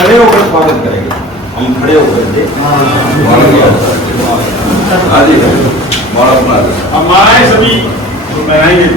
खड़े होकर स्वागत करेंगे। हम खड़े होकर दे अब मालाएं सभी पहनाएंगे।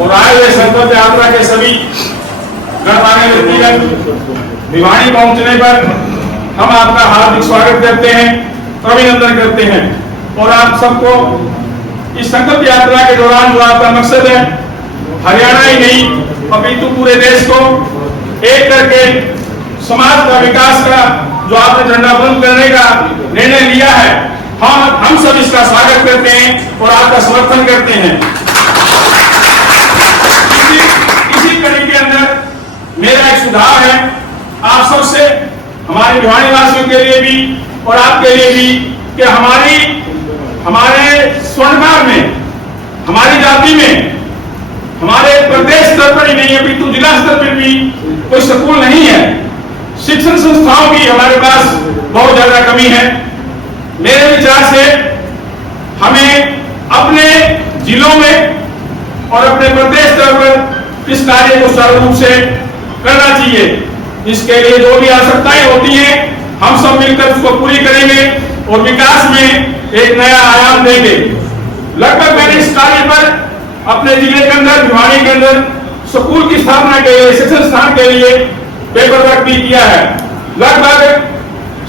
और आए हुए संकल्प यात्रा के सभी गणमान्य व्यक्तिगण भिवानी पहुंचने पर हम आपका हार्दिक स्वागत करते हैं, अभिनंदन करते हैं। और आप सबको इस संकल्प यात्रा के दौरान जो आपका मकसद है, हरियाणा ही नहीं अपितु पूरे देश को एक करके समाज का विकास का जो आपने झंडा बुलंद करने का निर्णय लिया है, हम सब इसका स्वागत करते हैं और आपका समर्थन करते हैं। इसी कड़ी के अंदर मेरा एक सुझाव है आप सबसे, हमारे भिवानी वासियों के लिए भी और आपके लिए भी, कि हमारे स्वर्णकार में, हमारी जाति में, हमारे प्रदेश स्तर पर ही नहीं अपितु जिला स्तर पर भी कोई स्कूल नहीं है। शिक्षण संस्थाओं की हमारे पास बहुत ज्यादा कमी है। मेरे विचार से हमें अपने जिलों में और अपने प्रदेश स्तर पर इस कार्य को सुचारू रूप से करना चाहिए। इसके लिए जो भी आवश्यकताएं होती हैं हम सब मिलकर उसको पूरी करेंगे और विकास में एक नया आयाम देंगे। लगभग मैंने इस कार्य पर अपने जिले के अंदर, भिवानी के अंदर स्कूल की स्थापना के लिए, शिक्षण स्थान के लिए पेपर वर्क भी किया है। लगभग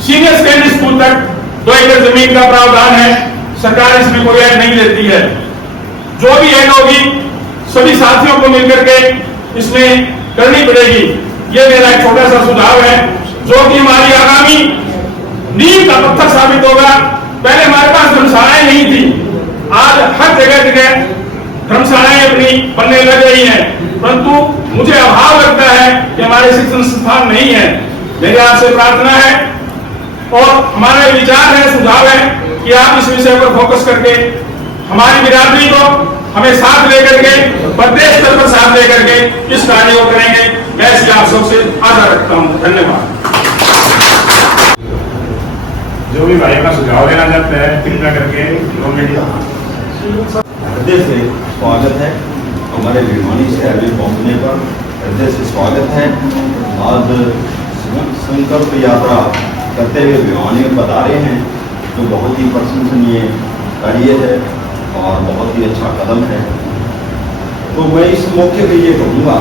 सीनियर सेकेंडरी स्कूल तक 2 एकड़ जमीन का प्रावधान है, सरकार इसमें कोई ऐड नहीं लेती है। जो भी ऐड होगी सभी साथियों को मिलकर के इसमें करनी पड़ेगी। ये मेरा एक छोटा सा सुझाव है जो कि हमारी आगामी नींव का पत्थर साबित होगा। पहले हमारे पास धर्मशालाएं नहीं थी, आज हर जगह जगह धर्मशालाएं अपनी बनने लग रही हैं, परंतु मुझे अभाव लगता है कि हमारे शिक्षण संस्थान नहीं है। मेरी आपसे प्रार्थना है और हमारा विचार है, सुझाव है कि आप इस विषय पर फोकस करके हमारी बिरादरी को हमें साथ लेकर के, प्रदेश स्तर पर साथ लेकर के इस कार्य को करेंगे। मैं इसकी आप सबसे आशा रखता हूँ। धन्यवाद। जो भी भाई का सुझाव देना चाहते हैं कृपया करके हृदय से स्वागत है। हमारे भिवानी शहर में पहुंचने पर हृदय से स्वागत है। आज संकल्प यात्रा करते हुए भिवानी में पधारे हैं, जो बहुत ही प्रशंसनीय कार्य है और बहुत ही अच्छा कदम है। तो मैं इस मौके पे ये कहूँगा,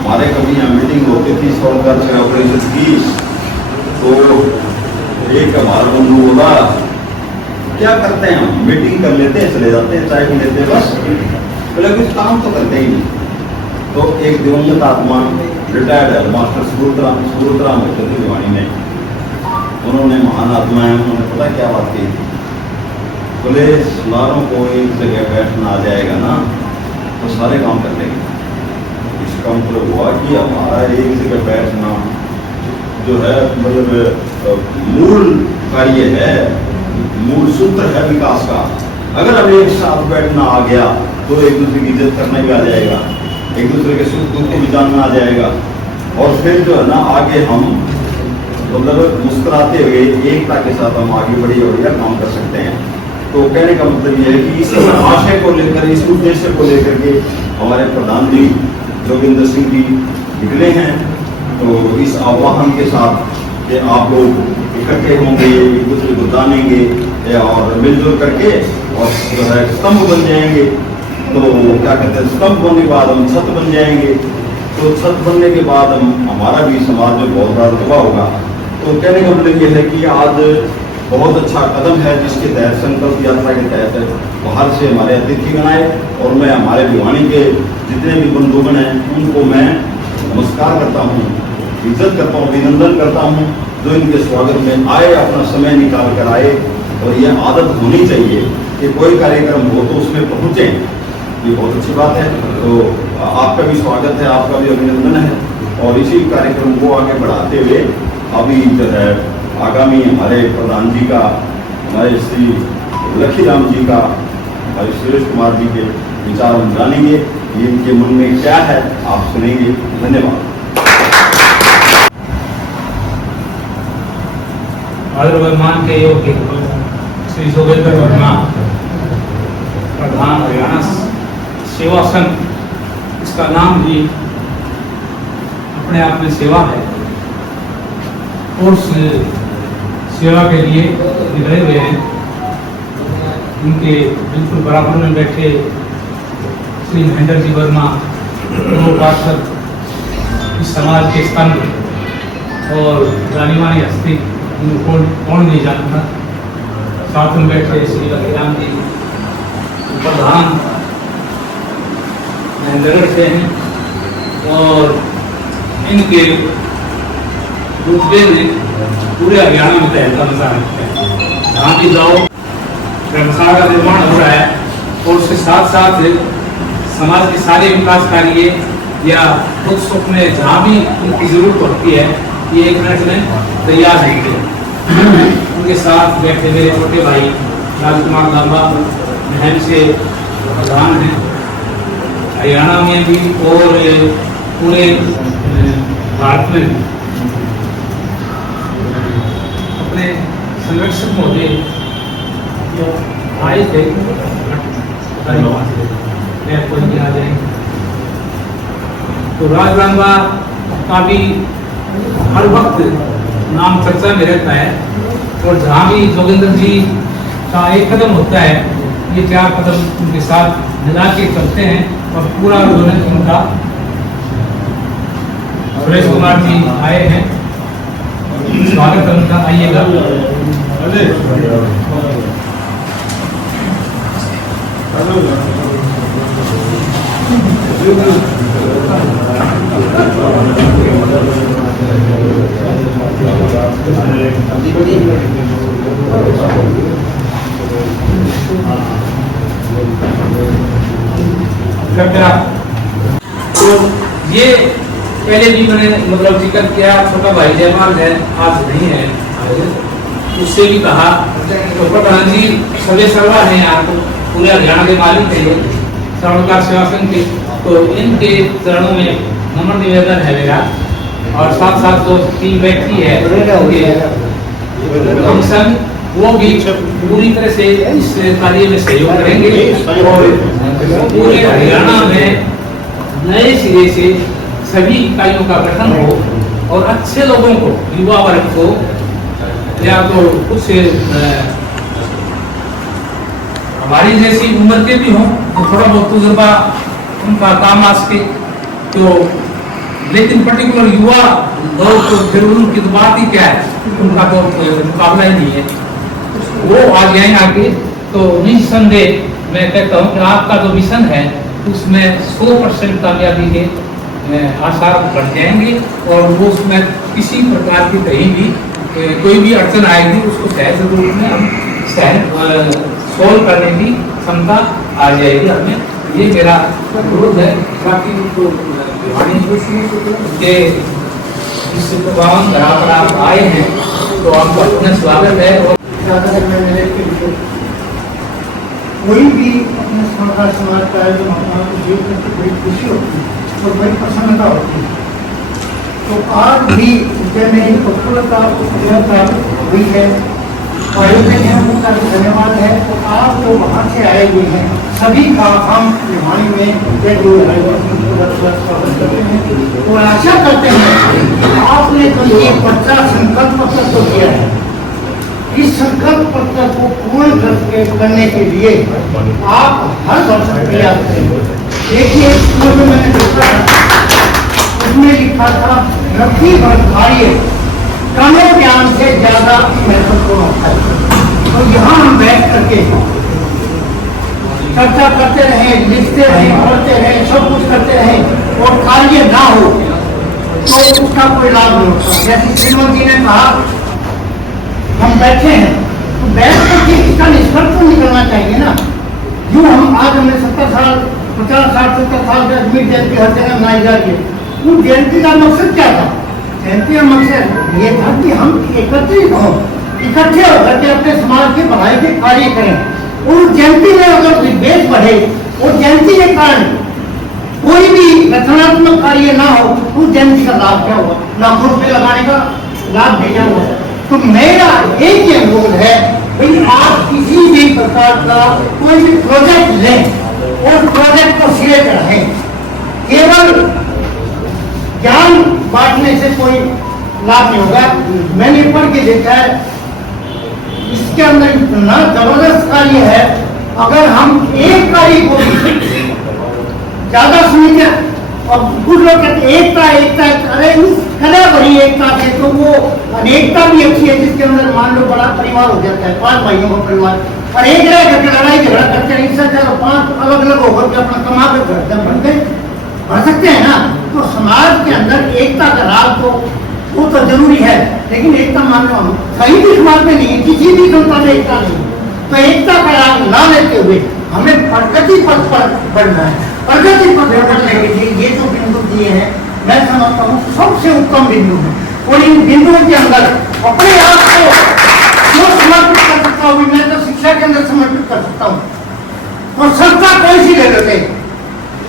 हमारे कभी यहाँ मीटिंग होती थी सोनकर से ऑपरेशन की, तो एक हमारा बंधु बोला क्या करते हैं, हम मीटिंग कर लेते हैं, चले जाते हैं, चाय पी लेते हैं, बस बोले कुछ काम तो करते ही नहीं। तो एक दिवंगत आत्मा रिटायर्ड है मास्टर सुरुतराम होते थे भिवानी में, उन्होंने महान आत्मा है, उन्होंने पता क्या बात की थी, बोले सुनारों को एक जगह बैठना आ जाएगा ना तो सारे काम कर लेंगे। इसका मतलब हुआ कि हमारा एक जगह बैठना जो है मतलब मूल कार्य है, मूल सूत्र है विकास का। अगर अब एक साथ बैठना आ गया तो एक दूसरे की इज्जत करना भी आ जाएगा, एक दूसरे के सुख दुख को भी जानना आ जाएगा, और फिर जो है ना आगे हम मतलब मुस्कुराते हुए एकता के साथ हम आगे बढ़िया काम कर सकते हैं। तो कहने का मतलब ये है कि इस आशय को लेकर, इस उद्देश्य को लेकर के हमारे प्रधान जी जोगिंदर सिंह जी निकले हैं। तो इस आह्वान के साथ कि आप लोग इकट्ठे होंगे, एक दूसरे को जानेंगे और मिलजुल करके और जो है स्तंभ बन जाएंगे। तो क्या कहते हैं, स्तंभ बनने के बाद हम छत बन जाएंगे। तो छत बनने के बाद हमारा भी समाज में बहुत बड़ा रुतबा होगा। तो कहने का मतलब ये है कि आज बहुत अच्छा कदम है जिसके तहत संकल्प यात्रा के तहत बाहर से हमारे अतिथिगण आए और मैं हमारे भिवानी के जितने भी बंधुगण हैं उनको मैं नमस्कार करता हूँ, इज्जत करता हूँ, अभिनंदन करता हूँ जो इनके स्वागत में आए, अपना समय निकाल कर आए। और ये आदत होनी चाहिए कि कोई कार्यक्रम हो तो उसमें पहुँचें, ये बहुत अच्छी बात है। तो आपका भी स्वागत है, आपका भी अभिनंदन है। और इसी कार्यक्रम को आगे बढ़ाते हुए अभी जो है आगामी हमारे प्रधान जी का, हमारे श्री लखीराम जी का, हमारे सुरेश कुमार जी के विचार हम जानेंगे, ये इनके मन में क्या है आप सुनेंगे। धन्यवाद। मान के योग्य श्री जोगेंद्र वर्मा, प्रधान हरियाणा सेवा संघ, इसका नाम भी अपने आप में सेवा है और सेवा के लिए निकले हुए हैं। उनके बिल्कुल बराबर में बैठे श्री महेंद्र जी वर्मा, पूर्व पार्षद, इस समाज के स्तंभ और जानी मानी हस्ती, उनको कौन नहीं जानता। साथ में बैठे श्री लखीराम जी, प्रधान महेंद्रगढ़ से हैं और इनके रुतबे में पूरे हरियाणा में तहलका मचा रखा है। जहाँ भी जाओ धर्मशाला का निर्माण हो रहा है और उसके साथ साथ समाज के सारे विकास कार्य या दुख सुख में जहाँ भी उनकी जरूरत होती है ये 1 मिनट में तैयार रहते हैं। उनके साथ बैठे मेरे छोटे भाई राजकुमार लांबा महम से प्रधान हैं हरियाणा में भी और पूरे भारत में भी। अपने संरक्षक महोदय आए थे, आ जाएंगे। तो राज लांबा का भी हर वक्त नाम चर्चा में रहता है और जहाँ भी जोगेंद्र जी का एक कदम होता है ये 4 कदम उनके साथ मिला के चलते हैं और पूरा उनका। सुरेश कुमार जी आए हैं, स्वागत है उनका, आइएगा। तो ये पहले भी मैंने मतलब जिक्र किया, छोटा भाई जयमाल है, आज नहीं है, उससे भी कहा। तो प्रधान जी सभी सर्वा है, यहाँ तो पूरे हरियाणा के मालिक है श्रवणकार सेवा संघ के, तो इनके चरणों में नम्र निवेदन है मेरा। और साथ साथ जो टीम बैठी है हम संघ, वो भी पूरी तरह से इस कार्य में सहयोग करेंगे और पूरे हरियाणा में नए सिरे से सभी इकाइयों का गठन हो और अच्छे लोगों को, युवा वर्ग को, या तो कुछ हमारी जैसी उम्र के भी हों तो थोड़ा बहुत तजुर्बा उनका काम आ सके। तो लेकिन पर्टिकुलर युवा लोग तो फिर उनकी तो बात ही क्या है, उनका तो मुकाबला ही नहीं है, वो आ जाए आगे। तो निसंदेह मैं कहता हूँ कि आपका जो मिशन है उसमें 100% कामयाबी के आसार बढ़ जाएंगे और वो उसमें किसी प्रकार की कहीं भी कोई भी अड़चन आएगी उसको सहज रूप में हम सोल्व करने की क्षमता आ जाएगी हमें। ये मेरा अनुरोध है। बाकी तो के इस पावन धरा पर आप आए हैं तो आपका अपना स्वागत है। और कोई भी अपने समाज का है जो महात्मा को जीव करके बड़ी खुशी होती है और बड़ी प्रसन्नता होती है। तो आज भी उज्जैन में प्रफुल्लता हुई है, आयोजन है, उनका भी धन्यवाद है। तो आप जो वहाँ से आए हुए हैं सभी का हम भिवानी में स्वागत करते हैं और आशा करते हैं कि आपने तो ये पर्चा संकल्प पत्र तो किया है, इस संकल्प पत्र को पूर्ण करने के लिए आप हर वर्ष प्रयास करेंगे। देखिए स्कूल में मैंने देखा उसमें लिखा था रखी कार्य कणों ज्ञान से ज्यादा महत्वपूर्ण होता है। तो यहाँ हम बैठ करके चर्चा करते रहे, लिखते रहे, पढ़ते रहे, सब कुछ करते रहे और कार्य ना हो तो उसका कोई लाभ नहीं होता। जैसे श्रीमती जी ने कहा हम बैठे हैं तो बैठ करके इसका निष्कर्ष तो निकलना चाहिए ना। यूँ हम आज हमने 70 साल 50 साल 70 साल के अजमेर जयंती हर जगह मनाई जा रही है। उस जयंती का मकसद क्या था? जयंती का मकसद ये था कि हम एकत्रित हों, इकट्ठे होकर के अपने समाज के भलाई के कार्य करें। और जयंती में अगर विद्वेष बढ़े और जयंती के कारण कोई भी रचनात्मक कार्य ना हो तो जयंती का लाभ क्या होगा? लाखों रुपए लगाने का लाभ भेजा हुआ है। तो मेरा एक ही अनुरोध है भाई आप किसी भी प्रकार का कोई भी प्रोजेक्ट लें और प्रोजेक्ट को सिरे चढ़ाएं। केवल ज्ञान बांटने से कोई लाभ नहीं होगा। मैंने पढ़ के देखा है इसके अंदर इतना जबरदस्त कार्य है। अगर हम एक कार्य को ज्यादा सुनते और कुछ लोग कहते एकता एकता, अरे उस कला भरी एकता से तो वो अनेकता भी अच्छी है जिसके अंदर मान लो बड़ा परिवार हो जाता है, 5 भाइयों का परिवार, और एक रह करके लड़ाई झगड़ा करते हैं, इससे ज्यादा 5 अलग अलग होकर के अपना कमा के घर बनते बढ़ सकते हैं ना। तो समाज के अंदर एकता का राग तो वो तो जरूरी है, लेकिन एकता मान लो हम कहीं भी समाज में नहीं है, किसी भी संस्था में एकता नहीं है। तो एकता का राग ना लेते हुए हमें प्रगति पथ पर बढ़ना है। प्रगति पथ पर बढ़ने के लिए ये जो बिंदु दिए हैं मैं समझता हूँ सबसे उत्तम बिंदु है। और इन बिंदुओं के अंदर अपने आप को जो समर्पित कर सकता हूँ, मैं तो शिक्षा के अंदर समर्पित कर सकता हूँ। और संस्था कोई सी ले लेते,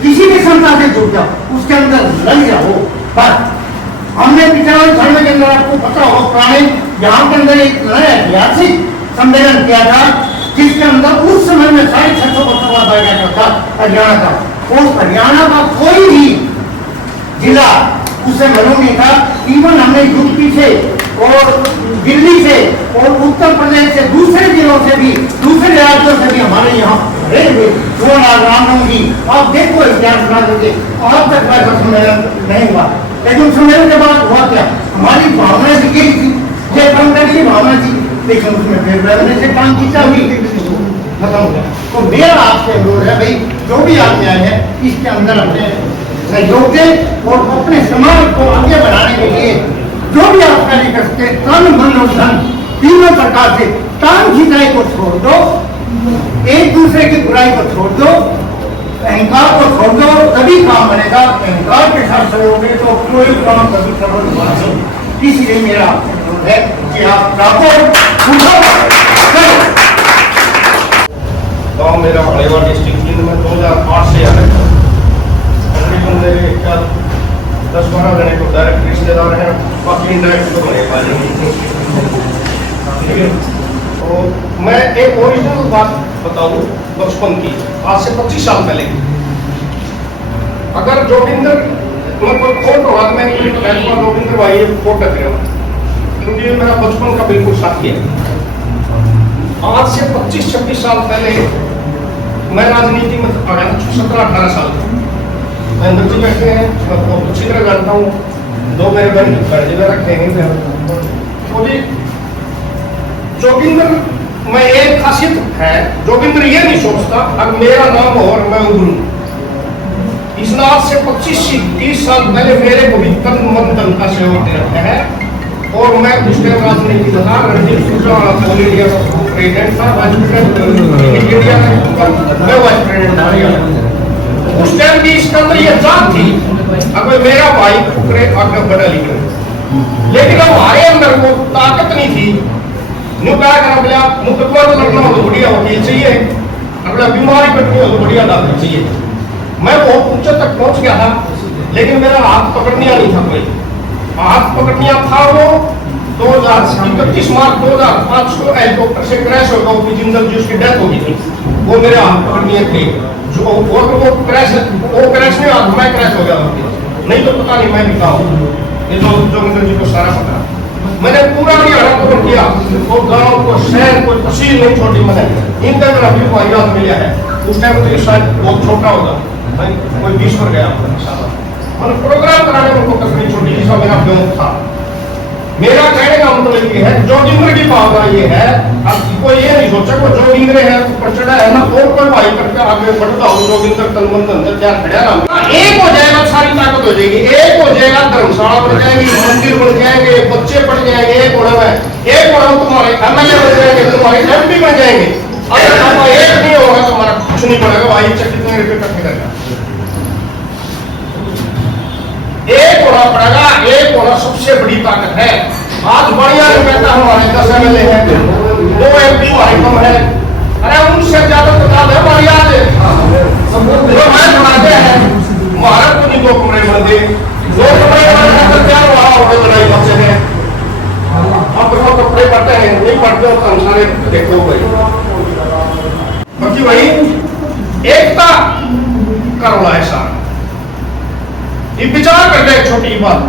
किसी भी संस्था से जुड़ जाओ, उसके अंदर लग जाओ। बस हमने पिछले धर्म के अंदर आपको पता हो पुराने यहाँ के अंदर एक ऐतिहासिक सम्मेलन किया था जिसके अंदर उस समय में 650 बच्चों का बैठा था हरियाणा का। और हरियाणा का कोई भी जिला उससे मरूं नहीं था। इवन हमने यूपी से और दिल्ली से और उत्तर प्रदेश से दूसरे जिलों से भी दूसरे राज्यों से भी हमारे यहाँ रामनवमी जी आप देखो इतिहास बना दोगे। आज तक ऐसा सम्मेलन नहीं हुआ, लेकिन सम्मेलन के बाद हुआ क्या? हमारी भावना से ये काम करने की भावना थी, लेकिन उसमें फिर रहने से काम खींचा हुई खत्म हो गया। तो मेरा आपसे अनुरोध है भाई जो भी आगे आए हैं इसके अंदर अपने सहयोग दें और अपने समाज को आगे बढ़ाने के लिए जो भी आप कार्य कर सकते हैं तन मन और धन तीनों प्रकार से काम खिंचाई को छोड़ दो, एक दूसरे की बुराई को छोड़ दो, अहंकार को छोड़ दो, तभी काम बनेगा। अहंकार के साथ सहयोग है तो कोई काम कभी सफल नहीं। इसलिए मेरा अनुरोध है कि आप गाँव मेरा हड़ेवा डिस्ट्रिक्ट जिंद में 2008 से है। तकरीबन मेरे 10-12 जने को डायरेक्ट रिश्तेदार हैं, बाकी इनडायरेक्ट तो बने वाले हैं। तो मैं एक ओरिजिनल बात बताऊं बचपन की, आज से 25 साल पहले। अगर जोगिंदर मतलब फोटो होगा तो मैं जोगिंदर भाई फोटो करेगा क्योंकि मेरा बचपन का बिल्कुल साथी है। आज से 25-26 साल पहले मैं राजनीति में आ गया, 17-18 साल मैं अंदर जी बैठे हैं, मैं बहुत अच्छी तरह जानता हूँ। 2 मेरे बहन घर जिला रखे हैं। तो जी जोगिंदर में एक खासियत है, जोगिंदर ये नहीं सोचता अब मेरा नाम हो और मैं उभरूं। इस आज से 25-30 साल पहले मेरे को भी तन मन धन का सहयोग दे रखा है और मैं उस टाइम राजनीति था, रणजीत सूचना वाला प्रेसिडेंट था, वाइस प्रेसिडेंट इंडिया का, मैं वाइस प्रेसिडेंट था। उस टाइम भी इसके अंदर ये जात थी अगर मेरा भाई फुकरे आगे बड़ा लिखे, लेकिन अब हमारे अंदर वो ताकत नहीं थी। न्यू क्या करना मुकदमा तो लड़ना हो तो बढ़िया वकील चाहिए, अगला बीमारी कटनी हो तो बढ़िया डॉक्टर चाहिए। मैं बहुत ऊंचे तक पहुंच गया था, लेकिन मेरा हाथ पकड़निया नहीं था। कोई हाथ पकड़निया था वो 31 मार्च 2005 को हेलीकॉप्टर से क्रैश होगा उसकी जिंदल जी उसकी डेथ हो गई थी। वो मेरे हाथ पकड़िए थे जो वो क्रैश नहीं हुआ, मैं क्रैश हो गया नहीं तो पता नहीं मैं भी कहा हूँ। ये तो जोगिंदर जी को सारा पता। मैंने पूरा हरियाणा कवर किया, वो गांव को शहर को तहसील नहीं छोड़ी मैंने। इनका मेरा भी याद मिला है उस टाइम तो शायद बहुत छोटा होगा, कोई 20 पर गया मैंने प्रोग्राम कराने में उनको कसनी छोटी जिसका मेरा प्योर था। मेरा कहने का मतलब ये है जोगिंद्र की भावना ये है, अब कोई ये नहीं सोचा को जोगिंद्र है ऊपर चढ़ा है ना और कोई भाई करके आगे बढ़ता हो जोगिंद्र तलमंद अंदर क्या खड़ा ना एक हो जाएगा, सारी ताकत हो जाएगी। एक हो जाएगा, धर्मशाला बन जाएगी, मंदिर बन जाएंगे, बच्चे पढ़ जाएंगे, एक होना में एक होना तुम्हारे एमएलए बन जाएंगे, तुम्हारे एमपी बन जाएंगे। अगर आपका एक नहीं होगा तो हमारा कुछ नहीं बनेगा। भाई चक्की मेरे पे कट करेगा, एक होना पड़ेगा। एक होना सबसे बड़ी ताकत है। आज बढ़िया कहता हमारे 10 एमएलए हैं, 2 एमपी हमारे कम है। अरे उनसे ज्यादा ताकत है हमारी। आज बनाते हैं महाराज को नहीं 2 कमरे बन गए, 2 कमरे बनाने का क्या हुआ होटल बनाई बच्चे ने। हम तो कपड़े पड़ते हैं नहीं पड़ते हो तो हम सारे देखो भाई। बाकी भाई एकता करो ऐसा ये विचार कर ले। छोटी बात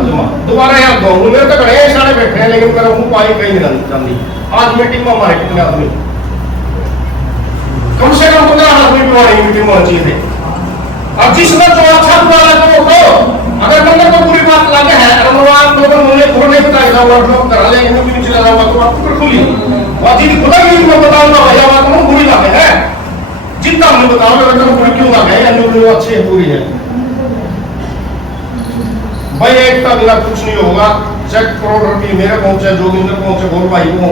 दोबारा याद दो मेरे तो बड़े सारे बैठे हैं लेकिन मेरा मुंह पाई कहीं नहीं जाती। आज मीटिंग में हमारे कितने आदमी, कम से कम 15 आदमी की हमारी मीटिंग में चाहिए। अब जिसने जो अच्छा बुरा लगा वो कहो, अगर मंदिर को पूरी बात लगे है अगर आप लोगों ने नहीं बताया लोग करा लेंगे नहीं चला जाऊंगा तो आपको खुली बाजी की खुदा भी मैं बताऊंगा भैया बात को बुरी लगे है जितना हमने बताओ तो पूरी क्यों लगे है लोग अच्छी है पूरी है भाई। एकता बिना कुछ नहीं होगा। चेक करोड़ रुपये मेरे पहुंचे, जोगिंदर पहुंचे, गोल भाई को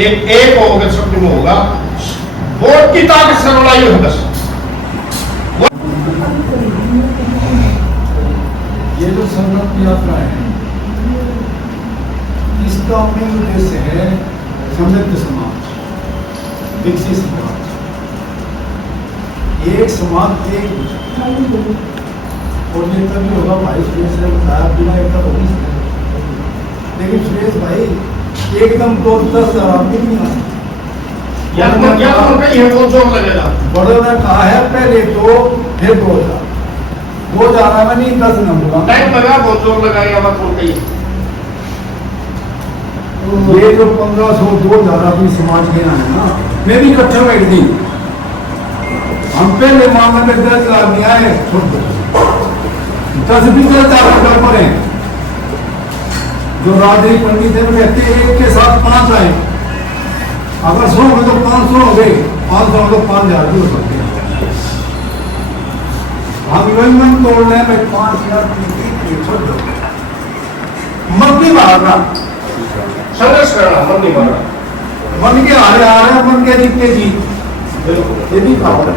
एक होगा सब में होगा। वोट की ताकत से लड़ाई हो बस। ये जो संकल्प यात्रा है इसका अपने उद्देश्य है समृद्ध समाज, विकसित समाज। एक समाज के और ये तभी होगा भाई सुरेश ने बताया बिना एकता तो नहीं। लेकिन सुरेश भाई एकदम तो 10 आदमी नहीं आ सकते। बड़े ने कहा है पहले तो फिर 2000 में नहीं 10 नंबर टाइम लगा बहुत जोर लगाया बात हो गई। ये जो 1500 2000 आदमी समाज के आए ना मैं भी इकट्ठा बैठ दी। हम पहले मामले में 10 आदमी आए 10-20 हजार पड़े जो राजनीति पंडित है कहते एक के साथ 5 आए। अगर 100 हो तो 500 हो गए, 500 हो तो 5000 भी हो सकते हैं। हम मन तोड़ने में 5000 मन नहीं मारना, संघर्ष करना, मन नहीं मारना। मन के हारे आ रहे मन के जीतते जीत ये भी खाओ है।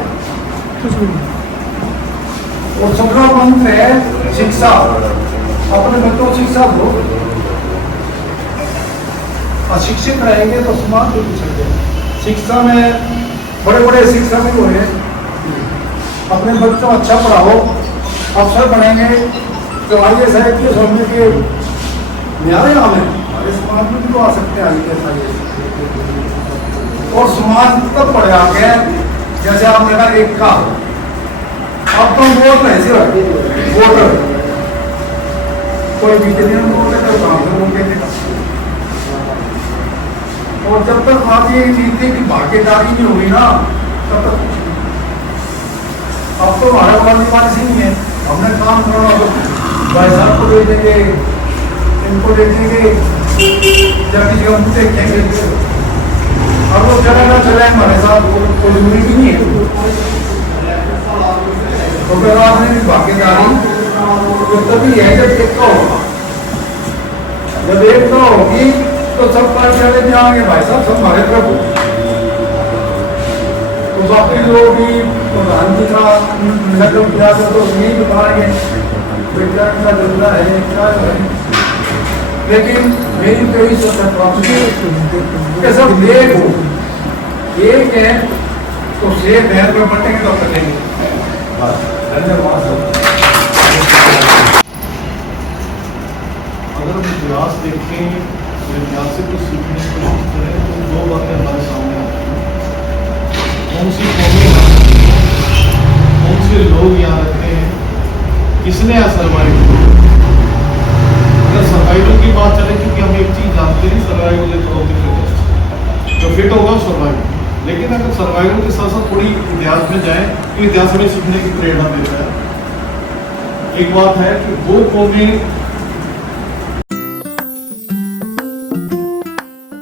और सबका मंत्र है शिक्षा। अपने बच्चों को शिक्षा दो, अशिक्षित रहेंगे तो समाज को पिछड़ेंगे। शिक्षा में बड़े बड़े शिक्षा भी हुए, अपने बच्चों को अच्छा पढ़ाओ, अफसर बनेंगे तो आगे साहब के समझने के न्याय आवे हमारे समाज में भी तो आ सकते हैं आगे कैसा। और समाज तब पढ़े आगे जैसे आपने कहा एक का अब तो वोट ऐसे वोटर कोई बीते दिन वोट है तो और जब तक आप ये जीतने की भागीदारी नहीं होगी ना तब तक अब तो हमारा वाली पास ही नहीं है। हमने काम करना भाई साहब को दे देंगे, इनको दे देंगे, जब किसी को देखेंगे अब वो चलेगा चले हमारे साथ कोई जरूरी भी नहीं है। तो फिर आपने भी भागीदारी तो तभी है जब एकता होगा। जब एकता होगी तो सब पार्टियां जाएंगे भाई साहब सब हमारे तरफ। तो बाकी जो भी प्रधान जी का निगम किया था तो नहीं बताएंगे बेटा का जरूरा है क्या है। लेकिन मेरी तो यही सोच है सब एक हो, एक है तो सेफ है में बटेंगे तो करेंगे। धन्यवाद। अगर हम इतिहास देखें तो इतिहास से कुछ सीखने की कोशिश करें तो दो बातें हमारे सामने आती हैं। कौन सी कौमें कौन से लोग यहाँ रहते हैं, किसने यहाँ सर्वाइव किया। अगर सर्वाइवल की बात चले, क्योंकि हम एक चीज़ जानते हैं, survival is of the fittest, जो फिट होगा सर्वाइवल। लेकिन अगर सर्वाइवल के साथ साथ थोड़ी इतिहास में जाएं तो इतिहास में सीखने की प्रेरणा देता है। एक बात है कि वो कौमें